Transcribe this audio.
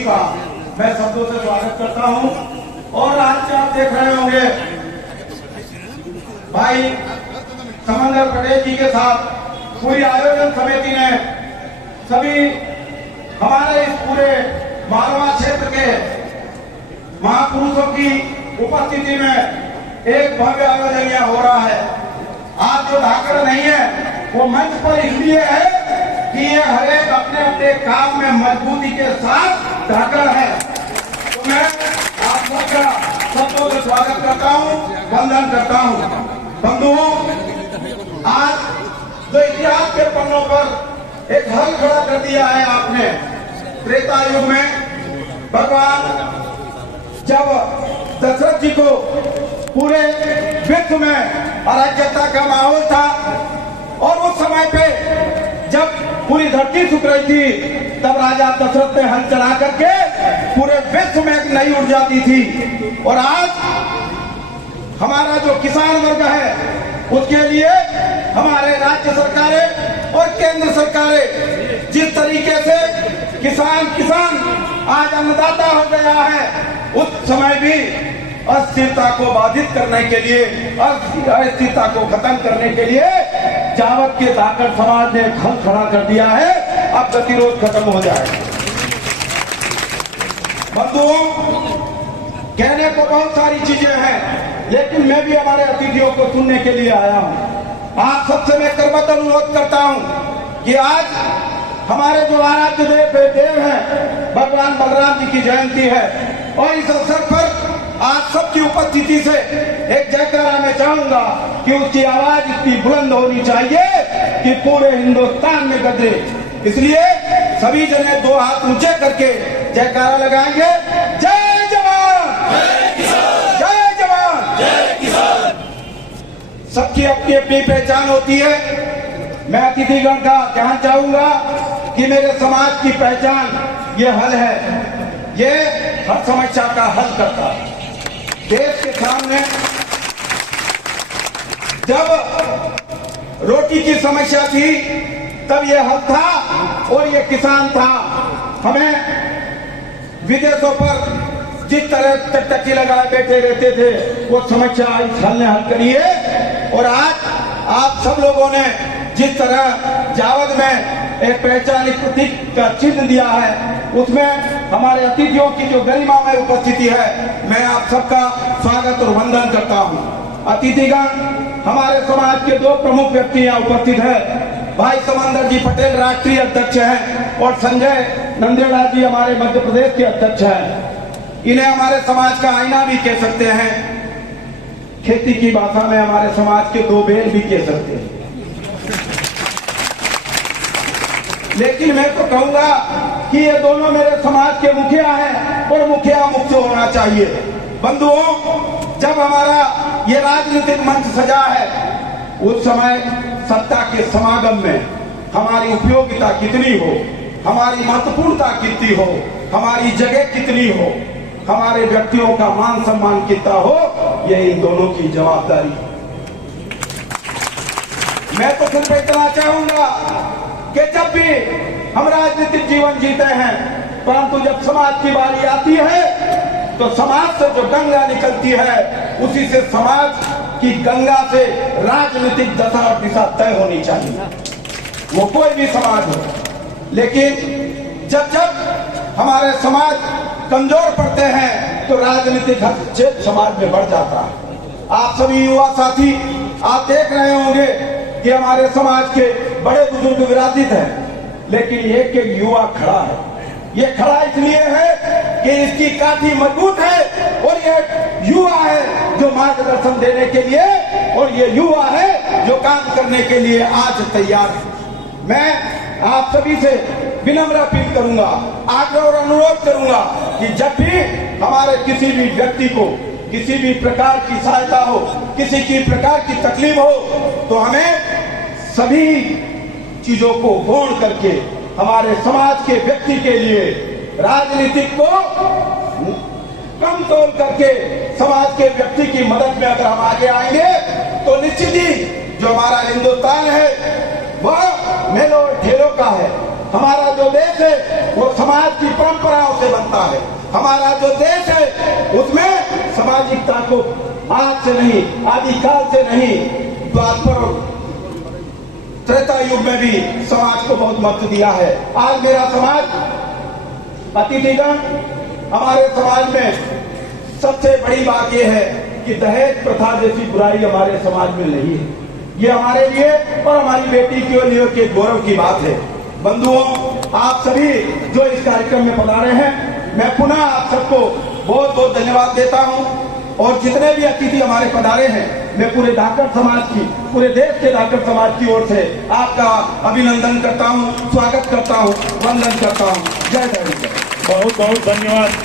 जी का मैं शब्दों से स्वागत करता हूं। और आज आप देख रहे होंगे भाई समंदर पटेल जी के साथ पूरी आयोजन समिति ने सभी हमारे इस पूरे मालवा क्षेत्र के महापुरुषों की उपस्थिति में एक भव्य आयोजन यह हो रहा है। आज जो धाकड़ नहीं है वो मंच पर इसलिए है कि ये हर एक अपने अपने काम में मजबूती के साथ धाकड़ है। तो मैं आप सबका सबको स्वागत करता हूँ, वंदन करता हूँ। बंधुओं, आज जो इतिहास के पन्नों पर एक हल खड़ा कर दिया है आपने, त्रेता युग में भगवान जब दशरथ जी को पूरे विश्व में अराजकता का माहौल था और उस समय पे जब पूरी धरती सूख रही थी तब राजा दशरथ ने हल चला करके पूरे विश्व में एक नई ऊर्जा दी थी। और आज हमारा जो किसान वर्ग है उसके लिए हमारे राज्य सरकारें और केंद्र सरकारें जिस तरीके से किसान आज अन्नदाता हो गया है, उस समय भी अस्थिरता को बाधित करने के लिए, अस्थिरता को खत्म करने के लिए जावत के धाकड़ समाज ने हल खड़ा कर दिया है। अब गतिरोध खत्म हो जाए। बंधुओं, कहने को बहुत सारी चीजें हैं, लेकिन मैं भी हमारे अतिथियों को सुनने के लिए आया हूं। आप सबसे मैं करबद्ध अनुरोध करता हूं कि आज हमारे जो आराध्य देव हैं भगवान बलराम जी की जयंती है और इस अवसर पर आप सबकी उपस्थिति से एक जयकारा मैं चाहूंगा कि उसकी आवाज इतनी बुलंद होनी चाहिए कि पूरे हिंदुस्तान में गजरे। इसलिए सभी जने दो हाथ ऊंचे करके जयकारा लगाएंगे। जय जवान, जय किसान, जय जवान, जय किसान। सबकी अपनी अपनी पहचान होती है। मैं अतिथिगण का ध्यान चाहूंगा कि मेरे समाज की पहचान ये हल है, ये हर समस्या का हल करता है। देश के सामने जब रोटी की समस्या थी तब ये हल था और ये किसान था। हमें विदेशों पर जिस तरह टकटकी लगाए बैठे रहते थे वो समस्या इस हल ने हल करी है। और आज आप सब लोगों ने जिस तरह जावद में एक पहचान प्रतीक का चिन्ह दिया है, उसमें हमारे अतिथियों की जो गरिमा में उपस्थिति है, मैं आप सबका स्वागत और वंदन करता हूं। अतिथिगण, हमारे समाज के दो प्रमुख व्यक्ति यहाँ उपस्थित है। भाई समंदर जी पटेल राष्ट्रीय अध्यक्ष हैं और संजय नंदेड़ा जी हमारे मध्य प्रदेश के अध्यक्ष हैं। इन्हें हमारे समाज का आईना भी कह सकते हैं, खेती की भाषा में हमारे समाज के दो बेल भी कह सकते हैं। लेकिन मैं तो कहूंगा कि ये दोनों मेरे समाज के मुखिया हैं और मुखिया मुक्त होना चाहिए। बंधुओं, जब हमारा ये राजनीतिक मंच सजा है, उस समय सत्ता के समागम में हमारी उपयोगिता कितनी हो, हमारी महत्वपूर्णता कितनी हो, हमारी जगह कितनी हो, हमारे व्यक्तियों का मान सम्मान कितना हो, ये इन दोनों की जवाबदारी। मैं तो सिर्फ इतना चाहूंगा कि जब भी हम राजनीतिक जीवन जीते हैं, परंतु जब समाज की बारी आती है तो समाज से जो गंगा निकलती है उसी से समाज की गंगा से राजनीतिक दशा और दिशा तय होनी चाहिए, वो कोई भी समाज हो। लेकिन जब जब हमारे समाज कमजोर पड़ते हैं तो राजनीतिक हस्तक्षेप समाज में बढ़ जाता है। आप सभी युवा साथी आप देख रहे होंगे कि हमारे समाज के बड़े बुजुर्ग विराजित हैं, लेकिन एक एक युवा खड़ा है। ये खड़ा इसलिए है कि इसकी काठी मजबूत है और ये युवा है जो मार्गदर्शन देने के लिए, और ये युवा है जो काम करने के लिए आज तैयार है। मैं आप सभी से विनम्र अपील करूंगा, आग्रह और अनुरोध करूंगा कि जब भी हमारे किसी भी व्यक्ति को किसी भी प्रकार की सहायता हो, किसी की प्रकार की तकलीफ हो, तो हमें सभी चीजों को गौण करके हमारे समाज के व्यक्ति के लिए राजनीतिक को कम तोल करके समाज के व्यक्ति की मदद में अगर हम आगे आएंगे तो निश्चित ही जो हमारा हिंदुस्तान है वह मेलों और ठेलों का है। हमारा जो देश है वो समाज की परंपराओं से बनता है। हमारा जो देश है उसमें सामाजिकता को आज से नहीं, आदिकाल से नहीं, द्वापर त्रेता युग में भी समाज को बहुत महत्व दिया है। आज मेरा समाज अतिथिगण, हमारे समाज में सबसे बड़ी बात यह है कि दहेज प्रथा जैसी बुराई हमारे समाज में नहीं है। ये हमारे लिए और हमारी बेटी के लिए के गौरव की बात है। बंधुओं, आप सभी जो इस कार्यक्रम में पधारे हैं, मैं पुनः आप सबको बहुत बहुत धन्यवाद देता हूं। और जितने भी अतिथि हमारे पधारे हैं, मैं पूरे धाकड़ समाज की, पूरे देश के धाकड़ समाज की ओर से आपका अभिनंदन करता हूं, स्वागत करता हूं, वंदन करता हूं। जय जय। बहुत बहुत धन्यवाद।